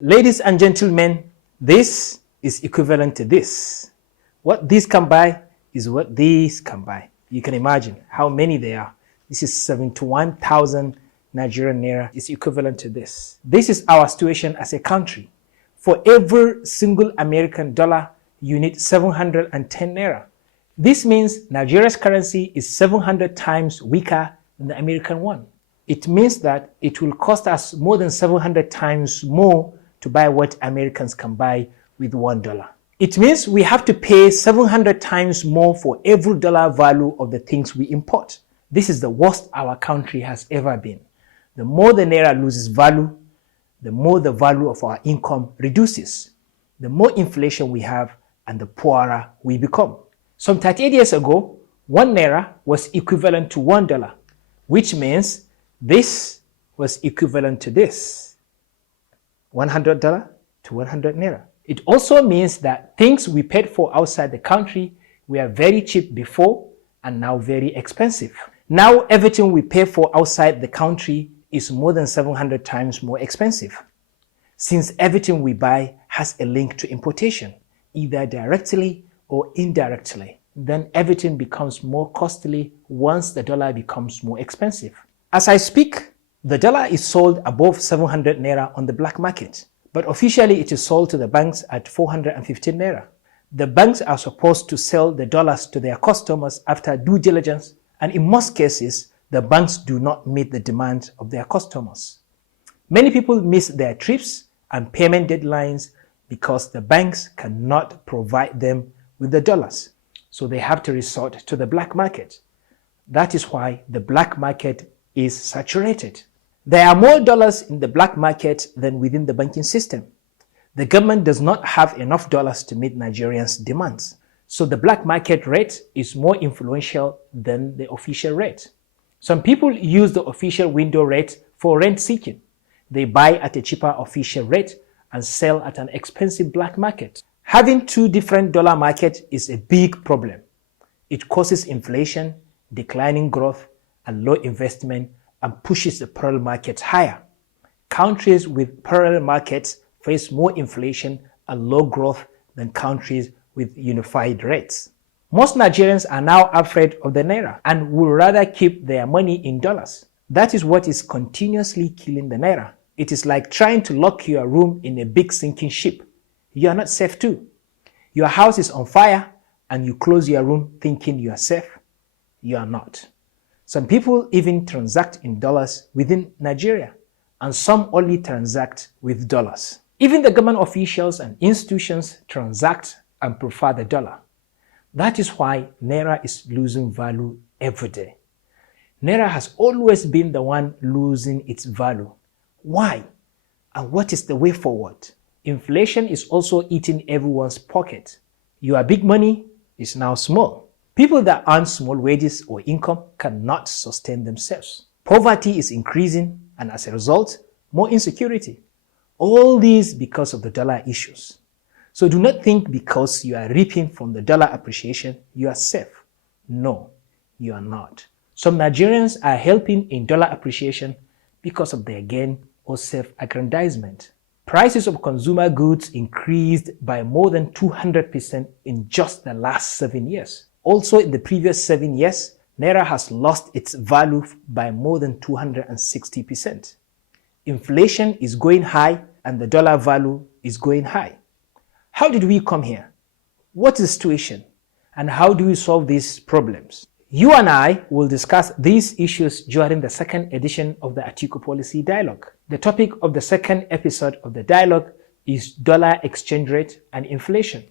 Ladies and gentlemen, this is equivalent to this. What this can buy is what this can buy. You can imagine how many there are. This is 71,000 Nigerian naira is equivalent to this. This is our situation as a country. For every single American dollar, you need 710 naira. This means Nigeria's currency is 700 times weaker than the American one. It means that it will cost us more than 700 times more to buy what Americans can buy with $1. It means we have to pay 700 times more for every dollar value of the things we import. This is the worst our country has ever been. The more the naira loses value, the more the value of our income reduces. The more inflation we have and the poorer we become. Some 38 years ago, 1 naira was equivalent to $1, which means this was equivalent to this. $100 to 100 naira. It also means that things we paid for outside the country were very cheap before and now very expensive. Now everything we pay for outside the country is more than 700 times more expensive. Since everything we buy has a link to importation, either directly or indirectly, then everything becomes more costly once the dollar becomes more expensive. As I speak, the dollar is sold above 700 naira on the black market, but officially it is sold to the banks at 415 naira. The banks are supposed to sell the dollars to their customers after due diligence, and in most cases, the banks do not meet the demand of their customers. Many people miss their trips and payment deadlines because the banks cannot provide them with the dollars, so they have to resort to the black market. That is why the black market is saturated. There are more dollars in the black market than within the banking system. The government does not have enough dollars to meet Nigerians' demands. So the black market rate is more influential than the official rate. Some people use the official window rate for rent seeking. They buy at a cheaper official rate and sell at an expensive black market. Having two different dollar markets is a big problem. It causes inflation, declining growth, and low investment, and pushes the parallel markets higher. Countries with parallel markets face more inflation and low growth than countries with unified rates. Most Nigerians are now afraid of the naira and would rather keep their money in dollars. That is what is continuously killing the naira. It is like trying to lock your room in a big sinking ship. You are not safe too. Your house is on fire and you close your room thinking you are safe. You are not. Some people even transact in dollars within Nigeria, and some only transact with dollars. Even the government officials and institutions transact and prefer the dollar. That is why naira is losing value every day. Naira has always been the one losing its value. Why? And what is the way forward? Inflation is also eating everyone's pocket. Your big money is now small. People that earn small wages or income cannot sustain themselves. Poverty is increasing, and as a result, more insecurity. All these because of the dollar issues. So do not think because you are reaping from the dollar appreciation, you are safe. No, you are not. Some Nigerians are helping in dollar appreciation because of their gain or self-aggrandizement. Prices of consumer goods increased by more than 200% in just the last 7 years. Also, in the previous 7 years, naira has lost its value by more than 260%. Inflation is going high and the dollar value is going high. How did we come here? What is the situation? And how do we solve these problems? You and I will discuss these issues during the second edition of the Atiku Policy Dialogue. The topic of the second episode of the dialogue is dollar exchange rate and inflation.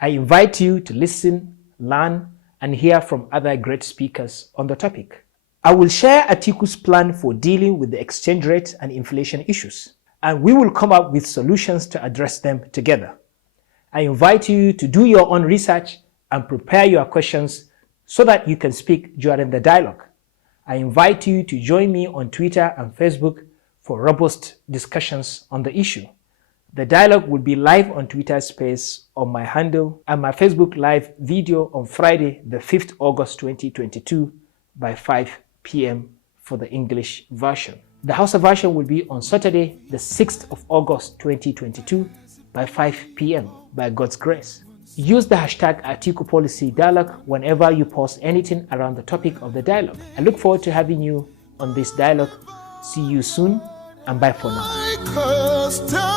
I invite you to listen, learn, and hear from other great speakers on the topic. I will share Atiku's plan for dealing with the exchange rate and inflation issues, and we will come up with solutions to address them together. I invite you to do your own research and prepare your questions so that you can speak during the dialogue. I invite you to join me on Twitter and Facebook for robust discussions on the issue. The dialogue will be live on Twitter Space on my handle and my Facebook Live video on Friday, the 5th August 2022 by 5 p.m. for the English version. The Hausa version will be on Saturday, the 6th of August 2022 by 5 p.m. by God's grace. Use the hashtag Atiku Policy Dialogue whenever you post anything around the topic of the dialogue. I look forward to having you on this dialogue. See you soon and bye for now.